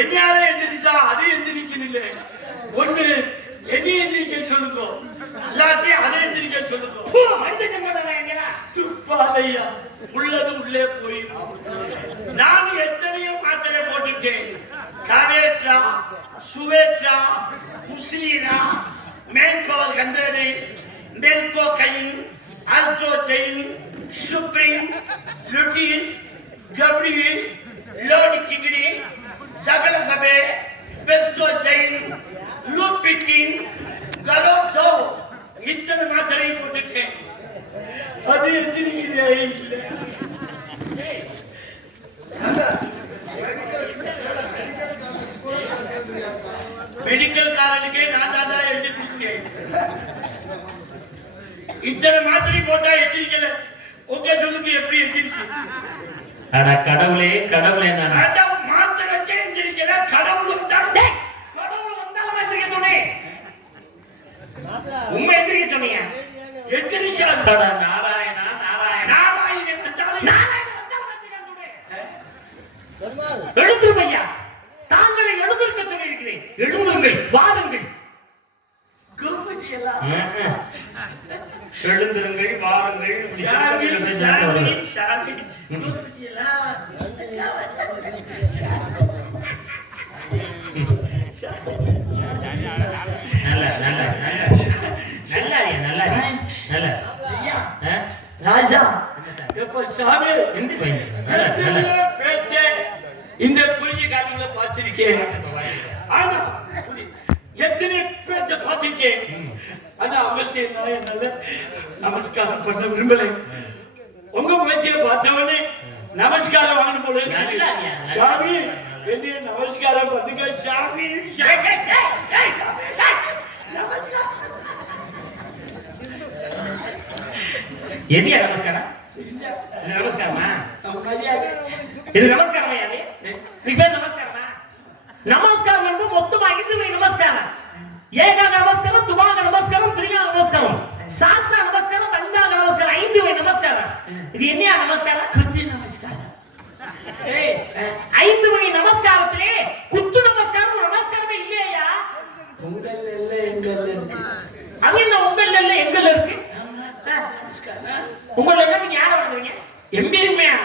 என்னால எந்திரிச்சா அது எந்திரிக்குது இல்ல. ஒண்ணு என்ன எந்திரிக்க சொல்லுங்க, எல்லாத்தையும் அதை எந்திரிக்க சொல்லுங்க. துப்பாதையா உள்ளது உள்ளே போய் நான் எத்தனையோ மாத்திரை போட்டுட்டேன். காவேட்ரா, சுவேட்ரா, முஸ்லீனா, மேல்கோவர் 100, மேல்கோ கைன், அல்ட்ரோஜைன், சுப்ரீம், லுட்டிஸ், கப்ரி, லோடி கிங்கிடி, ஜகலகபே, பெஸ்டோஜைன், லூபிட்டின், கலோசோ, இத்தனை மாத்திரை போட்டுட்டேன். அது எத்திரிக்கிறதே இல்லை. மெடிக்கல் காரனுக்கே நான் தான் எழுதி கொடுக்கிறேன். இத்தனை மாத்திரை போட்டா எத்திரிக்கல. உங்க சொல்லுக்கு எப்படி எத்திரிக்கு? ஆனா கடவுளே கடவுளே, மாத்திரைக்கே எந்திரிக்கல. கடவுள் வந்தாலும் எந்திரிக்க சொன்னேன். உண்மை எந்திரிக்க சொன்னீங்க. எந்திரிக்காத நாராயணா நாராயணா நாராயணன் வந்தாலும் எழுந்திரும் ஐயா, தாங்களை எழுந்திருக்க சொல்லியிருக்கிறேன். எழுந்திருங்கள், வாருங்கள். எழுந்திருங்கள், வாருங்கள். ராஜா சாமி இந்த புரிஞ்சு காலங்களை பார்த்திருக்கேன். ஆனா எத்தனை பேர்த்த பார்த்திருக்கேன். ஆனா அவங்கள்ட்ட என்னால நமஸ்காரம் பண்ண விரும்பலை. உங்க முகத்தையே பார்த்தவனே நமஸ்காரம் வாங்கணும் போல. சாமி என்ன நமஸ்காரம் பண்ணுங்க சாமி. நமஸ்காரம் எதியா நமஸ்காரம்? நமஸ்காரமா? இது நமஸ்காரமா? யாரு நீ பேர் நமஸ்காரமா? நமஸ்காரம் என்று மொத்தமா 5 நமஸ்காரம். ஏக நமஸ்காரம், துமாக நமஸ்காரம், திரியாக நமஸ்காரம், சாஸ்திர நமஸ்காரம், பஞ்சாங்க நமஸ்காரம், 5 நமஸ்காரம். இது என்ன நமஸ்காரம்? குத்து நமஸ்காரம். 5 நமஸ்காரத்திலே குத்து நமஸ்காரம் நமஸ்காரமே இல்லையா? உங்கள் இல்ல எங்கள் இருக்கு. அது என்ன உங்கள் இல்ல எங்கள் இருக்கு? உங்கள என்ன நீங்க யாரை வணங்குறீங்க? எம்பெருமையா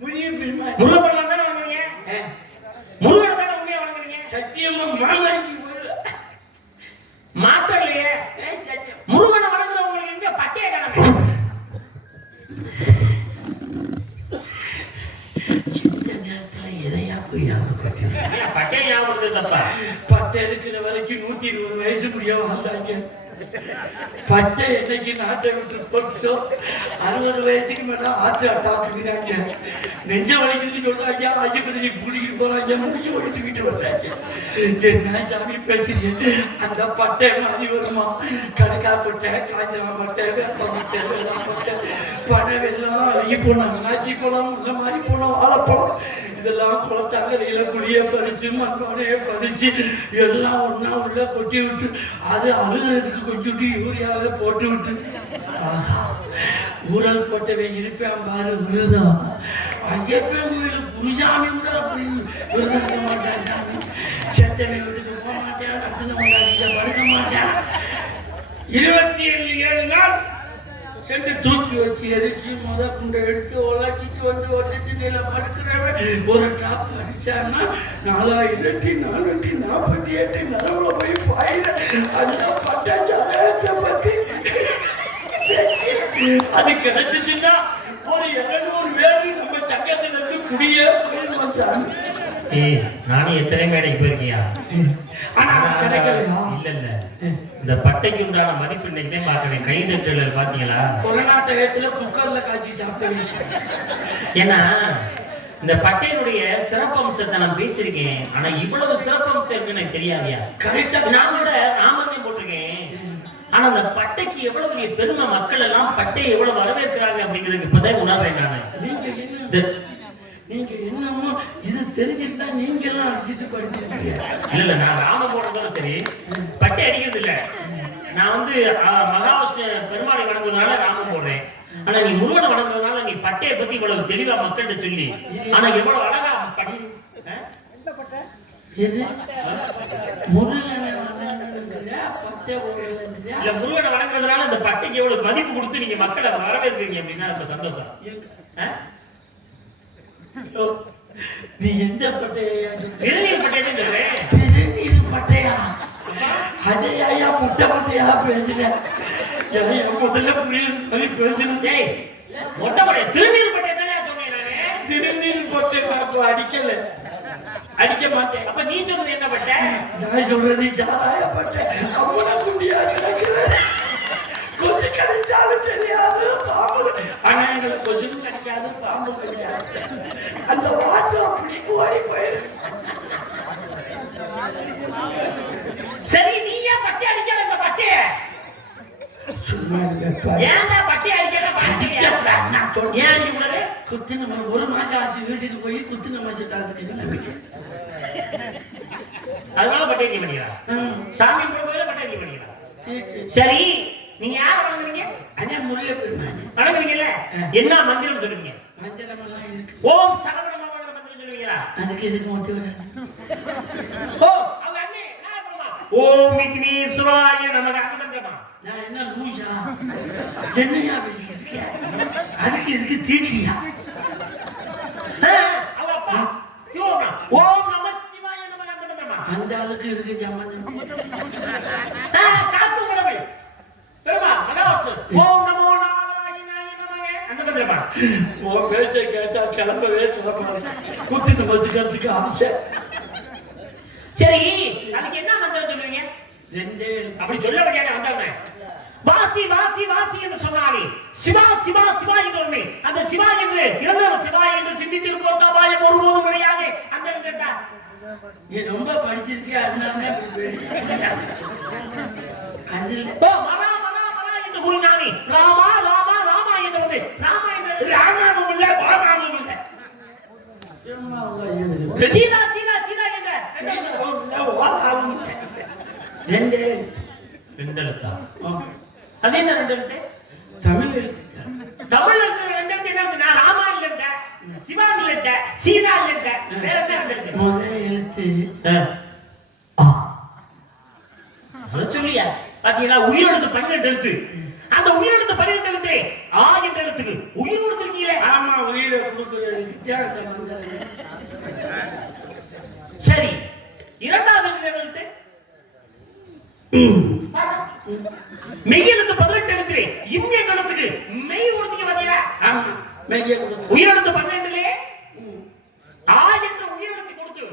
முருகப்பெருமா. முருகப்பெருமான் தானே வணங்குறீங்க? முருகனை தானே உண்மையா வணங்குறீங்க? சத்தியமா மாமாஜி மாத்தலையே. முருகனை வணங்குறவங்களுக்கு எங்க பட்டைய காணமே? இந்த நேரத்துல எதையா போய் பட்டைய ஞாபகம் தப்பா? பட்டை இருக்கிற வரைக்கும் 120 வயசு முடிய வாழ்ந்தாங்க. பட்டை என்னைக்கு நாட்டை விட்டு போட்டோம் 60 வயசுக்கு மேல ஆற்று அட்டாக்குறாங்க. நெஞ்ச வலிக்குதுன்னு சொல்றாங்க. ஆஸ்பத்திரி கூட்டிகிட்டு போறாங்க. முடிச்சு ஓடிட்டுக்கிட்டு வர்றாங்க. என்ன சாமி பேசுறீங்க? அந்த பட்டை மாதிரி வருமா? கணக்கா பட்டை, காய்ச்சலா பட்டை, வேப்ப பட்டை, வெள்ளா பட்டை, பனை வெள்ளம், அழுகி போனோம், நாச்சி பழம், உள்ள மாதிரி போனோம், வாழைப்பழம், இதெல்லாம் குளத்தாங்கரையில குடிய பறிச்சு மண்ணோனைய பறிச்சு எல்லாம் ஒன்னா உள்ள கொட்டி விட்டு அது அழுகிறதுக்கு கொஞ்சம் யூரியாவை போட்டு விட்டு ஊரல் போட்டவை இருப்பேன் பாரு விருதா. ஐயப்பன் கோயிலுக்கு குருசாமி கூட அப்படி விருதம் இருக்க மாட்டேன். செத்தவை வீட்டுக்கு போக மாட்டேன், படுக்க மாட்டேன். 27 நாள் சென்று தூக்கி வச்சு எரிச்சு குண்டை எடுத்து உலக்கிட்டு வந்து ஒட்டச்சு நில படுக்கிறவன் ஒரு டாப் அடிச்சான்னா 4448 நிலவுல போய் பாயிர அந்த பட்ட ஜாதகத்தை பத்தி அது கிடைச்சிச்சுன்னா ஒரு 700 பேரு நம்ம சங்கத்துல இருந்து குடியே போயிடுவோம் சாமி. நானும் எத்தனை மேடைக்கு போயிருக்கியா? இல்ல இல்ல, இந்த பட்டைக்கு உண்டான மதிப்பு இன்னைக்கு பாக்குறேன். கைதட்டல் பாத்தீங்களா? கொரோனா டயத்துல குக்கர்ல காய்ச்சி சாப்பிட்டு. ஏன்னா இந்த பட்டையினுடைய சிறப்பம்சத்தை நான் பேசியிருக்கேன். ஆனா இவ்வளவு சிறப்பம்சம் இருக்குன்னு எனக்கு தெரியாதியா? கரெக்டா நான் கூட நாமத்தையும் போட்டிருக்கேன். ஆனா அந்த பட்டைக்கு எவ்வளவு பெரிய பெருமை, மக்கள் எல்லாம் பட்டையை எவ்வளவு வரவேற்கிறாங்க அப்படிங்கிறதுக்கு இப்பதான் உணர்றேன் நானு. நீங்க என்னமோ இது தெரிஞ்சிருந்தா நீங்க எல்லாம் அடிச்சுட்டு படிச்சிருக்கீங்க. இல்ல நான் ராம போடுறதும் சரி, பட்டை அடிக்கிறது இல்ல. நான் வந்து மகாவிஷ்ணு பெருமாளை வணங்குறதுனால ராமம் போடுறேன். ஆனா நீ முருகனை வணங்குறதுனால நீ பட்டையை பத்தி இவ்வளவு தெளிவா மக்கள்கிட்ட சொல்லி, ஆனா எவ்வளவு அழகா முருகனை வணங்குறதுல பட்டை போடுறதுல இல்ல முருகனை வணங்குறதுனால அந்த பட்டைக்கு எவ்வளவு மதிப்பு கொடுத்து நீங்க மக்களை வரவேற்கிறீங்க அப்படின்னா அந்த சந்தோஷம். நீ எந்த பட்டையா? திருநீர் பட்டைன்னு சொல்றேன். திருநீர் பட்டையா? அதையா முட்டை பட்டையா பேசுறேன்? முதல்ல புரியுது பேசுறேன். மொட்டை பட்டை திருநீர் பட்டை தானே சொன்னேன். திருநீர் பட்டை அடிக்கல, அடிக்க மாட்டேன். அப்ப நீ சொல்றது என்ன பட்டை? நான் சொல்றது சாராய பட்டை. அவ்வளவு குண்டியா கிடக்குறேன். கொசு கடிச்சாலும் தெரியாது, பாம்பு. ஆனா எங்களை கொசும் கடிக்காது, பாம்பு கடிக்காது. அந்த வாசம் அப்படி ஓடி போயிருக்கு. சரி, நீ ஏன் பட்டை அடிக்காத? அந்த பட்டைய சும்மா ஏன்டா பட்டை அடிக்காத? குத்தின ஒரு மாசம் ஆச்சு வீட்டுக்கு போய் குத்தின மாசம் காலத்துக்கு நம்பிக்கை. அதனால பட்டை நீ பண்ணிக்கிறா? சாமி போல பட்டை நீ பண்ணிக்கிறா? சரி, நீங்க யார வணங்குறீங்க? அண்ணா முருக பெருமானே வணங்குறீங்களா? என்ன மந்திரம் சொல்லுவீங்க? மந்திரம் எல்லாம் இருக்கு. ஓம் சரவண பவன மந்திரம் சொல்லுவீங்களா? அதுக்கு இதுக்கு ஒத்து வராது. ஓ, அவங்க அண்ணே நான் சொல்லுமா? ஓம் விக்னேஸ்வராய நமக அந்த மந்திரமா? நான் என்ன லூசா? என்னையா பேசிக்கிட்டு இருக்க? அதுக்கு இதுக்கு தீட்டியா? அவ அப்பா சிவனா ஓம் நம சிவாய நமக அந்த மந்திரமா? அந்த அதுக்கு இதுக்கு சம்பந்தம். காத்து கடவுள் பெருமா மகாவிஷ்ணு ஓம் நமோ நாராயணாய நமக அந்த மந்திரமா? உன் பேச்சை கேட்டா கிளம்பவே கிளம்பாது. குத்தின வச்சுக்கிறதுக்கு ஆசை. சரி, அதுக்கு என்ன மந்திரம் சொல்லுவீங்க? ரெண்டே அப்படி சொல்ல முடியாது. வந்தவங்க வாசி வாசி வாசி என்று சொன்னாலே சிவா சிவா சிவா என்று உண்மை. அந்த சிவா என்று இறந்தவர் சிவா என்று சிந்தித்திருப்போர் காபாயம் ஒருபோதும் கிடையாது. அந்த கேட்டா நீ ரொம்ப படிச்சிருக்கிய, அதனால அது ஓ மரா மரா மரா என்று கூறினானே ராமா ராமா ராமா என்று வந்து ராமா என்று ராமாவும் இல்ல கோமாவும் இல்ல. சீனா சீனா சீனா என்ற ரெண்டே ரெண்டு எழுத்தா? அது என்ன ரெண்டு எழுத்து? தமிழ் எழுத்து. தமிழ் எழுத்து ரெண்டு எழுத்து என்ன? நான் ராமா இல்ல, சிவா இல்ல, சீனா இல்ல, வேற என்ன ரெண்டு எழுத்து? முதல் எழுத்து அத சொல்லியா? பாத்தீங்களா, உயிரெழுத்து 12 எழுத்து. அந்த உயிரெழுத்து 12 எழுத்து ஆ என்ற எழுத்துக்கு உயிர் கொடுத்துருக்கீங்களே. ஆமா, உயிரை கொடுக்குறது வித்தியாசத்தை வந்தது. சரி, இரண்டாவது எழுத்து மெய் எழுத்து 18 எழுத்து. இம் என்ற எழுத்துக்கு மெய் கொடுத்தீங்க பாத்தீங்களா? ஆமா, மெய்யை கொடுக்குறது. உயிரெழுத்து 12 ஆ என்ற உயிரெழுத்து கொடுத்து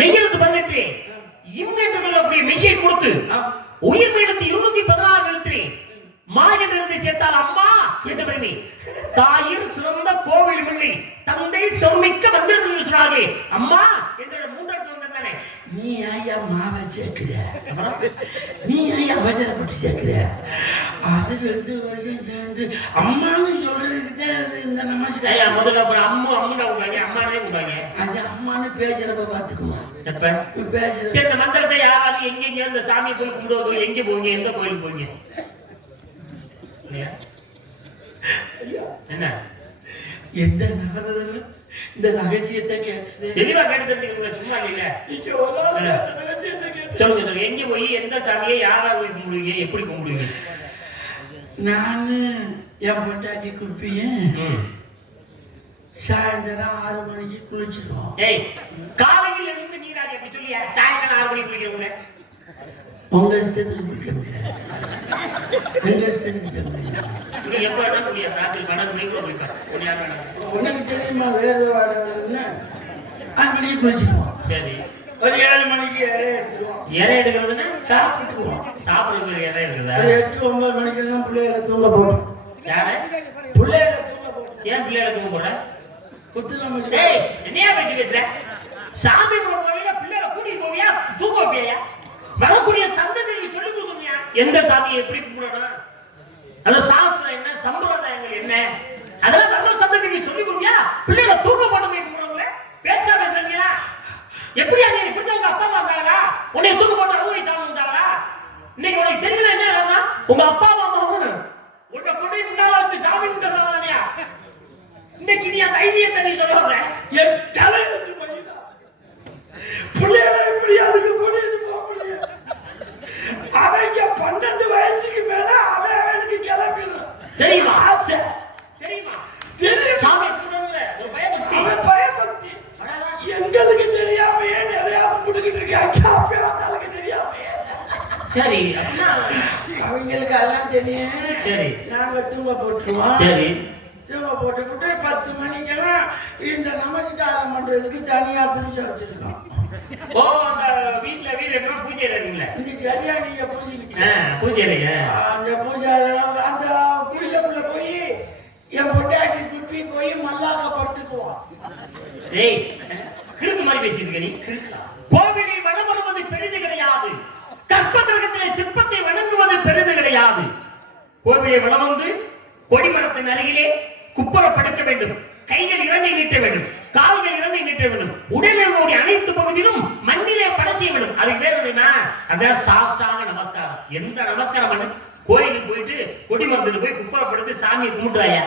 மெய் எழுத்து 18 இம் என்ற மெய்யை கொடுத்து உயிர் எழுத்து 216 எழுத்து மா என்ற எழுத்தை சேர்த்தால் அம்மா என்ற பெருமை. தாயின் சிறந்த கோவில் மல்லி தந்தை சொர்மிக்க வந்திருக்கு சொன்னார்களே அம்மா என்ற 3 எழுத்து வந்தானே. நீ ஐயா மாவை சேர்க்கிற, நீ ஐயா அவசரப்பட்டு சேர்க்கிற. அது 2 வருஷம் சேர்ந்து அம்மான்னு சொல்றதுக்கு தான் இந்த நமஸ்காரம். முதல்ல அப்புறம் அம்மா அம்மா விடுவாங்க, அம்மானே விடுவாங்க. அது அம்மானு பேசுறப்ப பாத்துக்குமா? எப்ப பேசுற சரி, இந்த மந்திரத்தை யாராவது எங்க இந்த சாமியை போய் கும்பிடுவோம், எங்க போவீங்க, எந்த கோயிலுக்கு போவீங்க? என்ன எந்த நகரத்துல இந்த ரகசியத்தை கேட்டது தெளிவா கேட்டு தெரிஞ்சுக்கணும், சும்மா இல்ல. சொல்லுங்க சொல்லுங்க, எங்க போய் எந்த சாமியை யாரா போய் கும்பிடுவீங்க, எப்படி கும்பிடுவீங்க? நானு என் பொண்டாட்டி குப்பியேன். சாயந்தரம் 6 மணிக்கு குளிச்சிருவோம். ஏய், காலையில் இருந்து நீராடி அப்படி சொல்லியா? சாயந்தரம் 6 மணிக்கு குளிக்கிறவங்க உங்க இஷ்டத்துக்கு குளிக்க முடியாது, எங்க இஷ்டத்துக்கு முடியாது. எப்ப வேணா முடியாது, ராத்திரி 12 மணிக்கு குளிப்பேன். உனக்கு தெரியுமா வேறு வாடகைன்னு? 6 மணிக்கு குளிச்சிருவோம். சரி, ஒரு 7 மணிக்கு இறை எடுத்துருவோம். இறை எடுக்கிறதுன்னா சாப்பிட்டுக்குவோம். சாப்பிடுறது இறை இருக்குதா? ஒரு 8 9 மணிக்கெல்லாம் பிள்ளைகளை தூங்க போடும். யாரு பிள்ளைகளை தூங்க போடும்? ஏன் பிள்ளைகளை தூங்க போட? குத்துலாம ஏய், என்னையா பேசுற? சாமி போவியா, பிள்ளைகளை கூட்டிட்டு போவியா, தூங்க வைப்பியா? வரக்கூடிய சந்ததிக்கு சொல்லிக் கொடுக்கணும்யா, எந்த சாமியை எப்படி கும்பிடணும், அந்த சாஸ்திரம் என்ன, சம்பிரதாயங்கள் என்ன, அதெல்லாம் நல்ல சந்ததிக்கு சொல்லிக் கொடுப்பியா? பிள்ளைகளை தூங்க போடணும் கும்பிடுறவங்கள பேச்சா பேசுறீங்களா? எப்படி அது இப்படி உங்க அப்பா அம்மா இருந்தாங்களா? உன்னை தூக்க போட்டு அவங்க சாமி இருந்தாங்களா? இன்னைக்கு உனக்கு தெரியல என்ன, உங்க அப்பா அம்மா உன்னை கொண்டு முன்னால வச்சு சாமி கும்பிட்டா இன்னைக்கு நீ தைரியத்தை நீ சொல்ல என் தலையெழுத்து பண்ணிதான் பிள்ளைகளை போட்டுக்கிட்டு இருக்காங்க அப்பயே வந்தாலுக்கு தெரியாம சரி அப்படின்னா அவங்களுக்கு எல்லாம் தெரியும் சரி நாங்க தூங்க போட்டுருவோம் சரி தூங்க போட்டுக்கிட்டு 10 மணிக்கெல்லாம் இந்த நமஸ்காரம் பண்றதுக்கு தனியா பூஜை வச்சிருக்கோம் ஓ அந்த வீடு என்ன பூஜை இருக்கீங்களா இன்னைக்கு சரியா நீங்க பூஜைக்கு பூஜை இல்லைங்க அந்த பூஜை அந்த குடிசைக்குள்ள போய் என் பொண்டாட்டி குப்பி போய் மல்லாக்க படுத்துக்குவான் ஏய் கிறுக்கு மாதிரி பேசிட்டு இருக்க நீ கோவிலை வலம் வருவது பெரிது கிடையாது கற்பகிரகத்திலே சிற்பத்தை வணங்குவது பெரிது கிடையாது கோவிலை வலம் வந்து கொடிமரத்தின் அருகிலே குப்புற படுக்க வேண்டும் கைகள் இரண்டை நீட்ட வேண்டும் கால்கள் இரண்டை நீட்ட வேண்டும் உடலில் ஓடி அனைத்து பகுதியிலும் மண்ணிலே படைச்ச வேண்டும் அதுக்கு பேர் என்ன அதான் சாஷ்டாங்க நமஸ்காரம் எந்த நமஸ்காரம் பண்ணு கோயிலுக்கு போயிட்டு கொடிமரத்துக்கு போய் குப்புற படுத்து சாமியை கும்பிட்டுறாயா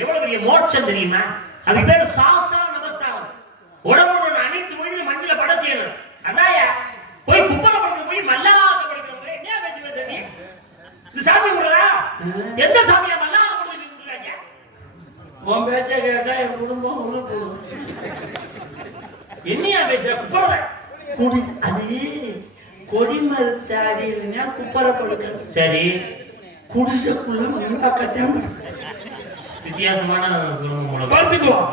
எவ்வளவு பெரிய மோட்சம் தெரியுமா அதுக்கு பேர் சாஷ்டாங்க நமஸ்காரம் உடம்போட அனைத்து பகுதியிலும் மண்ணில படைச்சேன் அதாயா போய் குப்புற படுத்து போய் மல்லாக்க படுக்கிறவங்க என்ன பேச்சு பேச நீ இது சாமி கும்பிடுறா எந்த சாமியா மல்லாக்க படுத்து கும்பிடுறாங்க உன் பேச்ச கேட்டா என் குடும்பம் உருப்படும் என்னையா பேசுற குப்புற அது கொடிமரத்தாடினா குப்பரை படுக்கணும் சரி குடிசைக்குள்ள மல்லாக்கத்தான் வித்தியாசமான பார்த்துக்குவோம்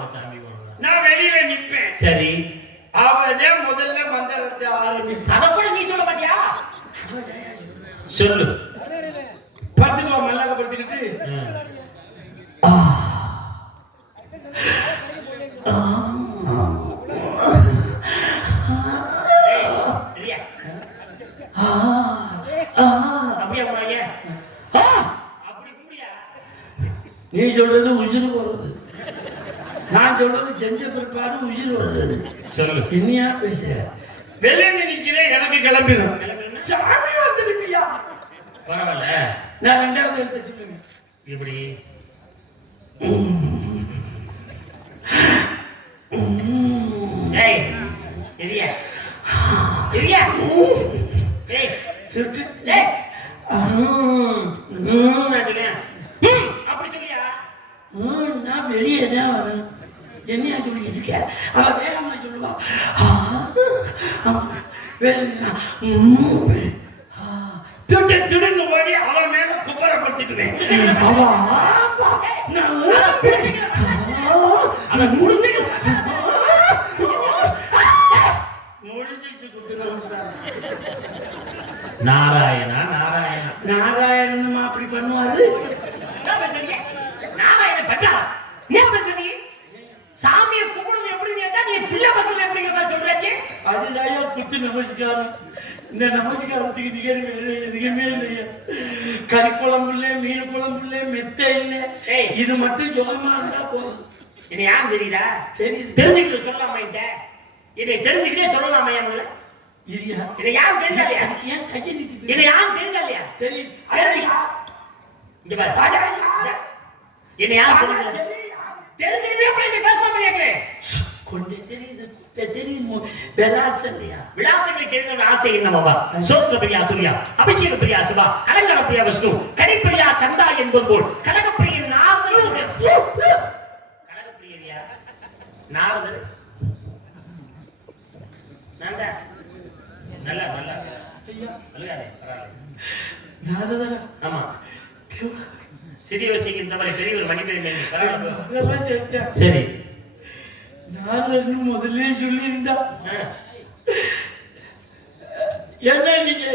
நான் வெளியில நிப்பேன் சரி அவதான் முதல்ல மந்திரத்தை ஆரம்பிப்பேன் அத கூட நீ சொல்ல மாட்டியா சொல்லு பார்த்துக்குவோம் மல்லாக்க படுத்துக்கிட்டு நீ சொல்றது உயிர் வருது நான் சொல்றது செஞ்ச பிற்பாடு உயிர் வருது சொல்லு என்னையா பேச வெளியே நிக்கிறேன் எனக்கு கிளம்பிடும் சாமி வந்துருக்கியா பரவாயில்ல நான் 2வது எடுத்துட்டு இப்படி ஏய் எரியா எரியா ஏய் சுட்டு ஏய் அப்படி சொல்லியா நான் வெளியே தான் வரேன் என்னையா சொல்லிட்டு இருக்க அவ வேகமா சொல்லுவா திடன்னு ஓடி அவன் மேல குப்பரப்படுத்திட்டுவேன் நாராயணா நாராயணா நாராயணன் அப்படி பண்ணுவாரு நாராயண பச்சா ஏன் பேசுறீங்க சாமியை கும்பிடுறது எப்படி கேட்டா நீ பிள்ளை பக்கத்துல எப்படி சொல்றீங்க அதுதான் குத்து நமஸ்காரம் இந்த நமஸ்காரத்துக்கு நிகர் எதுவுமே இல்லையா கறிக்குழம்பு இல்லை மீன் குழம்பு இல்லை மெத்த இல்லை இது மட்டும் ஜோமா இருந்தா போதும் என்னை யாரும் தெரியுதா தெரியுது தெரிஞ்சுக்கிட்டு சொல்லலாமா என்னை தெரிஞ்சுக்கிட்டே சொல்லலாமா முதல்ல என்னை யாரும் தெரிஞ்சாலையா ஏன் கையை நீட்டி என்னை யாரும் தெரிஞ்சாலையா தெரியுது என்னை யாரும் தெரிஞ்சுக்கிட்டே எப்படி நீ பேசாம கேட்கிறேன் கொண்டே தெரியுது தெரியுமோ விலாசல்லையா விலாசங்களை தெரிந்த ஆசை என்னவா சோஸ்திர பிரியா சூர்யா அபிஷேக பிரியா சிவா அலங்கார பிரியா விஷ்ணு கரிப்பிரியா கந்தா என்பது போல் கனகப்பிரியன் நாரதர் கனகப்பிரியா நாரதர் நல்லா நல்லா நல்லா நாரதரா ஆமா சிறிய வசிக்கின்ற மாதிரி பெரியவர் மன்னிப்பு சரி நாரதன் முதல்ல சொல்லியிருந்தா என்ன நீங்க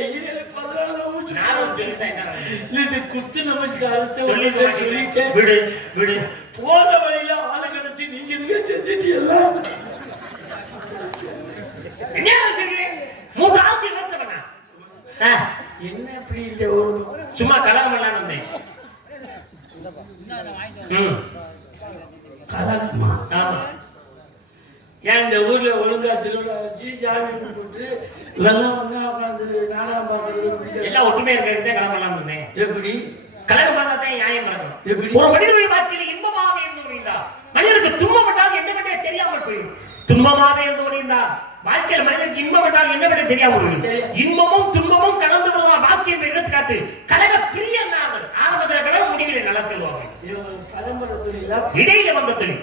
இது குத்து நமஸ்காரத்தை சொல்லிட்டேன் விடு விடு போற வழியில ஆளை கிடைச்சி நீங்க இதுங்க செஞ்சுட்டு எல்லாம் என்ன வச்சிருக்கீங்க 3 ஆசை வச்சவனா என்ன அப்படி இந்த ஒரு சும்மா கலகம் பண்ணலான்னு வந்தேன் கலகமா ஆமா ஏன் இந்த ஊர்ல ஒழுங்கா திருவிழா வச்சு ஜாமி போட்டு இதெல்லாம் ஒண்ணா உட்காந்து நாடகம் பார்க்கறது எல்லாம் ஒற்றுமையா இருக்கிறது கலகம் பண்ணலான்னு வந்தேன் எப்படி கலகம் பண்ணாதான் நியாயம் நடக்கும் எப்படி ஒரு மனிதனுடைய வாழ்க்கையில் இன்பமாக இருந்து முடிந்தார் மனிதனுக்கு துன்பப்பட்டால் என்ன பண்ண தெரியாமல் போயிடும் துன்பமாக இருந்து முடிந்தார் வாழ்க்கையில் மனிதனுக்கு இன்பப்பட்டால் என்ன பண்ண தெரியாமல் போயிடும் இன்பமும் துன்பமும் கலந்து வருவா வாக்கியம் என்று எடுத்துக்காட்டு கலக பிரியனாதல் ஆரம்பத்தில் கலக முடிவில் நலத்தல்வாங்க இடையில வந்த தொழில்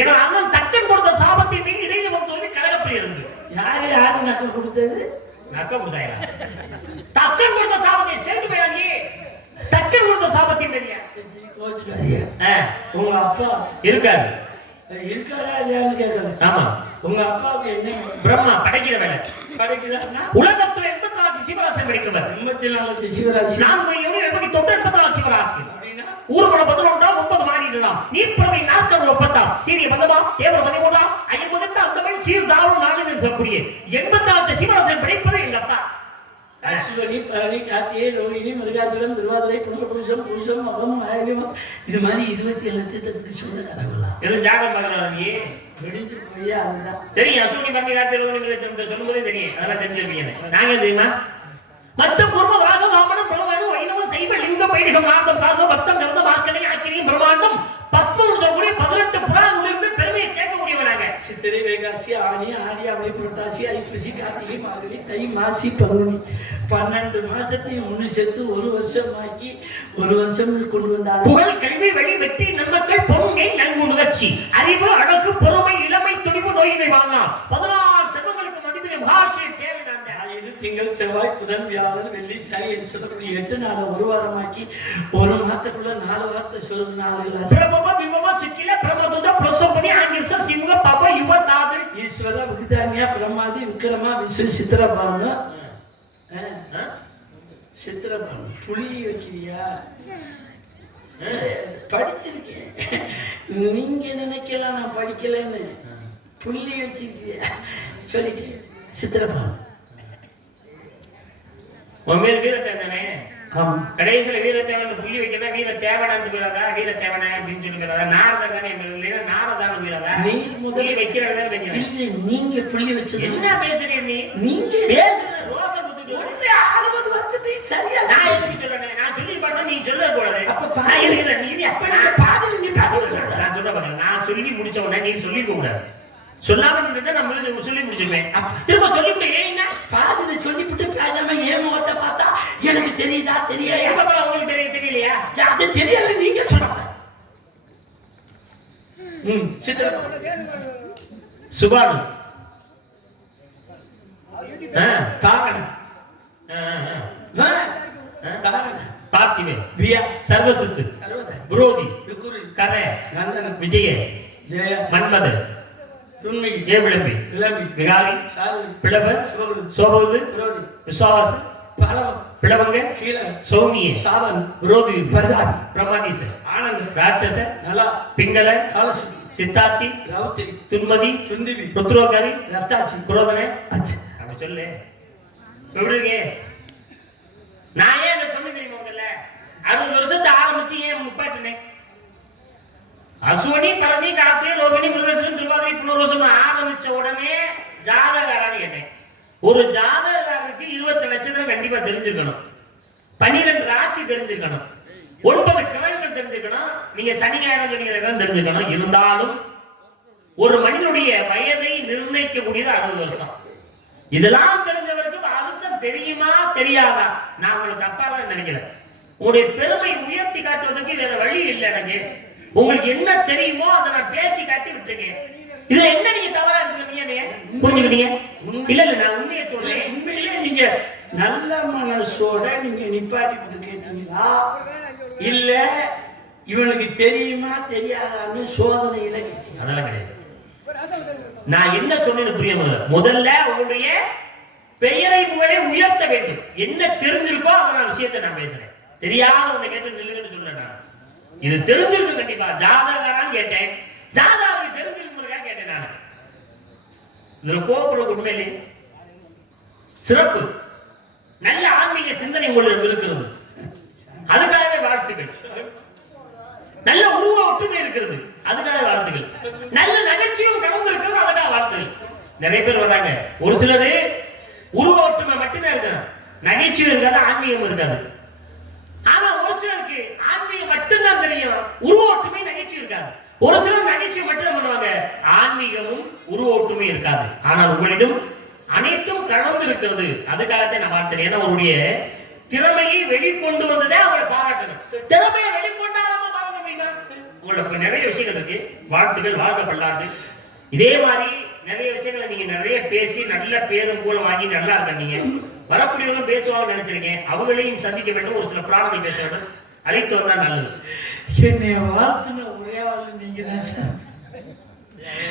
ஏன்னா அண்ணன் தக்கன் கொடுத்த சாபத்தை மீறி இடையில வந்த தொழில் கலக பிரியர் யாரு நக்கல் கொடுத்தது? நக்கல் கொடுத்தாயா? தக்கன் கொடுத்த சாபத்தை சேர்ந்து போயா நீ? தக்கன் கொடுத்த சாபத்தின் இல்லையா? உங்க அப்பா இருக்காரு. இருக்காரா இல்லையான்னு கேட்கல. ஆமா. உங்க அப்பாவுக்கு என்ன? பிரம்மா படைக்கிற வேலை. படைக்கிறாருன்னா உலகத்துல 84 சிவராசி படைக்கிறவர். 84 சிவராசி. 4,84 சிவராசி. ஊர்வல 11 9 மாறிடலாம். நீர்ப்பறவை 40 சீரிய பந்தமா தேவர் 13 ஐம்பது அந்த மாதிரி சீர்தாவும் 4 சொல்லக்கூடிய 84 சிவராசி படைப்பது எங்க அப்பா. அஸ்வினி பரணி கார்த்திகை ரோகிணி மிருகாசுரன் திருவாதிரை புனர்பூசம் பூசம் மகம் மாயகம் இது மாதிரி 27 நட்சத்திரத்துக்கு சொந்தக்காரங்களா? எதுவும் ஜாதகம் பார்க்கறாரு நீ? வெடிச்சு போய் அதுதான் தெரியும். அஸ்வினி பரணி கார்த்திகை ரோகிணி மிருகாசுரன் சொல்லும்போதே தெரியும். அதெல்லாம் செஞ்சிருப்பீங்க. நாங்க தெரியுமா? மச்சம் குர்ம ராகம் வாமனம் பிரமாணம் வைணவம் சைவ லிங்க பைடிகம் நாதம் காரணம் பக்தம் கருத வாக்கனை ஆக்கிரியும் பிரமாண்டம் பத்மம் சொல்லக்கூடிய 18 புராணங்களிலிருந்து பெருமையை சேர்க்கக்கூடியவனாங்க. சித்திரை வைகாசி ஆனி ஆடி அவை புரட்டாசி ஐப்பசி கார்த்திகை மார்கழி தை மாசி பங்குனி 12 மாசத்தையும் ஒண்ணு சேர்த்து ஒரு வருஷமாக்கி ஒரு வருஷம் கொண்டு வந்தாங்க. புகழ் கல்வி வழி வெற்றி நன்மக்கள் பொருங்கை நன்கு நுகர்ச்சி அறிவு அழகு பொறுமை இளமை துணிவு நோயினை வாங்கலாம் 16 செல்வங்களுக்கு மதிப்பிலே மகாட்சி பேர் திங்கள் செவ்வாய் புதன் வியாழன் வெள்ளி சனி என்று சொல்லக்கூடிய 8 நாளை ஒரு வாரமாக்கி ஒரு மாதத்துக்குள்ள 4 வாரத்தை சொல்லும் நாளுகள் பிரபவ விபவ சுக்கில பிரமதுத பிரசோபதி ஆங்கிச சிங்க பாபா யுவ தாது ஈஸ்வர விக்தானியா பிரமாதி விக்ரமா விஷ்ணு சித்திரபானம் சித்திரபானம் புளி வைக்கிறியா? படிச்சிருக்கேன். நீங்க நினைக்கலாம் நான் படிக்கலன்னு. புள்ளி வச்சிருக்கியா சொல்லிட்டேன். சித்திரபானம் உன் பேர் வீரத்தேவனே. கடைசியில வீரத்தேவன் புள்ளி வைக்கிறதா வீர தேவனான்னு வீரதா வீர தேவன அப்படின்னு சொல்லிக்கிறதா நாரதா தானே இல்லைன்னா நாரதான வீரதா நீர் முதல்ல வைக்கிறதா நீங்க புள்ளி வச்சது என்ன பேசுறீங்க நீ? நீங்க பேசுறது ரோசம் குத்துட்டு 60 வருஷத்தையும் சரியா நான் எதுக்கு சொல்றேன்? நான் சொல்லி பார்த்தா நீ சொல்ல கூடாது. அப்ப நீ அப்ப நான் பாதி நீ பாதி நான் சொல்ற பாருங்க. நான் சொல்லி முடிச்ச உடனே நீ சொல்லிக்க கூடாது. சொல்லாம இருந்தா நம்ம சொல்லி முடிச்சிருவேன். திரும்ப சொல்லி முடியல பாதியில சொல்லிவிட்டு பேசாம ஏன் முகத்தை பார்த்தா எனக்கு தெரியுதா தெரியலையா? உங்களுக்கு தெரியலையா? அது தெரியல நீங்க சொல்லுங்க. சுபானு பார்த்திவே சர்வசித்து புரோதி கரை விஜய மன்மத விகாரி பிளவ சோபகுது விசுவாச பிளவங்க சௌமிய விரோதி பிரமாதீச ராட்சச பிங்கள சித்தார்த்தி துன்மதி ருத்ரோகரி புரோதன அப்படி சொல்லு. எப்படி இருக்கே? நான் ஏன் அதை சொல்லி தெரியுமா? முதல்ல 60 வருஷத்தை ஆரம்பிச்சு ஏன் முப்பாட்டினேன்? அஸ்வினி பரணி கார்த்திகை ரோகிணி மிருகசீரிஷம் திருவாதிரை புனர்வசம் ஆரம்பிச்ச உடனே ஜாதகாரான்னு கேட்டேன். ஒரு ஜாதகாரருக்கு 20 நட்சத்திரம் கண்டிப்பா தெரிஞ்சிருக்கணும். 12 ராசி தெரிஞ்சிருக்கணும். 9 கிரகங்கள் தெரிஞ்சிருக்கணும். நீங்க சனிக்கிழமை தெரிஞ்சிருக்கணும். இருந்தாலும் ஒரு மனிதனுடைய வயதை நிர்ணயிக்கக்கூடியது 60 வருஷம். இதெல்லாம் தெரிஞ்சவருக்கு அரசன் தெரியுமா தெரியாதா? நான் உங்களுக்கு தப்பாலாம் நினைக்கிறேன். உங்களுடைய பெருமை உயர்த்தி காட்டுவதற்கு வேற வழி இல்லை. எனக்கு உங்களுக்கு என்ன தெரியுமோ அதை நான் பேசி காட்டி விட்டுருக்கேன். இதுல என்ன நீங்க தவறா எடுத்துக்கிட்டீங்க புரிஞ்சுக்கிட்டீங்க? இல்ல நான் உண்மையை சொல்றேன். உண்மையிலே நீங்க நல்ல மனசோட நீங்க நிப்பாட்டி விட்டு கேட்டீங்களா இல்ல இவனுக்கு தெரியுமா தெரியாதான்னு சோதனையில கேட்டீங்க? அதெல்லாம் கிடையாது. நான் என்ன சொன்னேன்னு புரிய முதல்ல உங்களுடைய பெயரை புகழை உயர்த்த வேண்டும். என்ன தெரிஞ்சிருக்கோ அதை நான் விஷயத்தை நான் பேசுறேன். தெரியாத ஒண்ணு கேட்டு நில்லுங்கன்னு சொல்றேன். நான் இது தெரிஞ்சிருக்கு கண்டிப்பா. ஜாதகாரான்னு கேட்டேன். ஜாதகாவுக்கு தெரிஞ்சிருக்கா கேட்டேன். நான் இதுல கோபுர உண்மையிலே சிறப்பு நல்ல ஆன்மீக சிந்தனை உங்களுக்கு இருக்கிறது. அதுக்காகவே வாழ்த்துக்கள். நல்ல உருவ ஒற்றுமை இருக்கிறது. அதுக்காக வாழ்த்துக்கள். நல்ல நகைச்சுவையும் கடந்து இருக்கிறது. அதுக்காக வாழ்த்துக்கள். நிறைய பேர் வர்றாங்க. ஒரு சிலரு உருவ ஒற்றுமை மட்டும்தான் இருக்காது, நகைச்சுவை இருக்காது, ஆன்மீகம் இருக்காது. ஆனா ஒரு சிலருக்கு ஆன்மீகம் மட்டும்தான் தெரியும், உருவ ஒற்றுமை நகைச்சுவை இருக்காது. ஒரு சிலர் நகைச்சுவை மட்டும் பண்ணுவாங்க, ஆன்மீகமும் உருவ ஒற்றுமை இருக்காது. ஆனால் உங்களிடம் அனைத்தும் கலந்து இருக்கிறது. அதுக்காகத்தான் நான் வாழ்த்துறேன். ஏன்னா அவருடைய திறமையை வெளிக்கொண்டு வந்ததே அவரை பாராட்டணும். திறமையை வெளிக்கொண்டாலும் பாராட்ட முடியுமா? உங்களுக்கு நிறைய விஷயங்கள் இருக்கு. வாழ்த்துக்கள். வாழ்க பல்லாண்டு. இதே மாதிரி நிறைய விஷயங்களை நீங்க நிறைய பேசி நல்ல பேரும் போல வாங்கி நல்லா இருக்க நீங்க வரக்கூடியவங்களும் பேசுவாங்கன்னு நினைச்சிருக்கேன். அவங்களையும் சந்திக்க வேண்டும், ஒரு சில பிராணங்களை பேச வேண்டும். அழைத்து வந்தா நல்லது. என்னை வாழ்த்துன ஒரே ஆள் நீங்க தான் சார்.